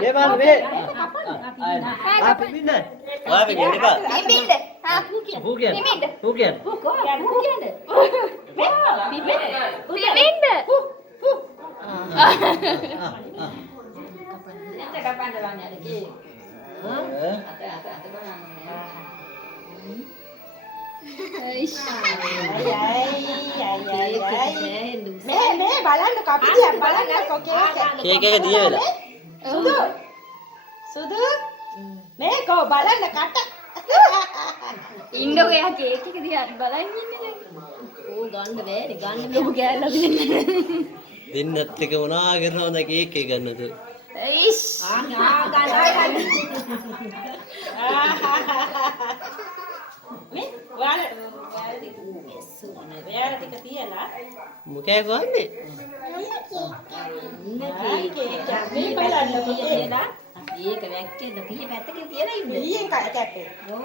මේ බලන්න මේ. ආ පිපින්න. ඔයා පිපින්න එපා. පිපින්න. හා හු කියන්නේ. හු කියන්නේ. පිපින්න. මේ බලන්න කපිටියක් බලන්නකෝ කේක් එක දිය වෙලා. සුදු මේ කෝ බලන්න කට ඉන්නෝ එයා කේක් එක දිහා බලන් ඉන්නේ දැන්. ඕ ගන්න බෑනේ ගන්න ලොකු කෑල්ලක් දෙන්න. දෙන්නත් එක මොනවා කරනවද කේක් එක ගන්නද? ඒස් ගන්න. මේ ඔයාලා ටික තියලා මොකෑ ගන්නේ? මේ බලන්නකෝ ඒක වැක්කේ පිහි පැත්තකින් තියලා ඉන්න. ඊයේ කැපේ. ඔව්.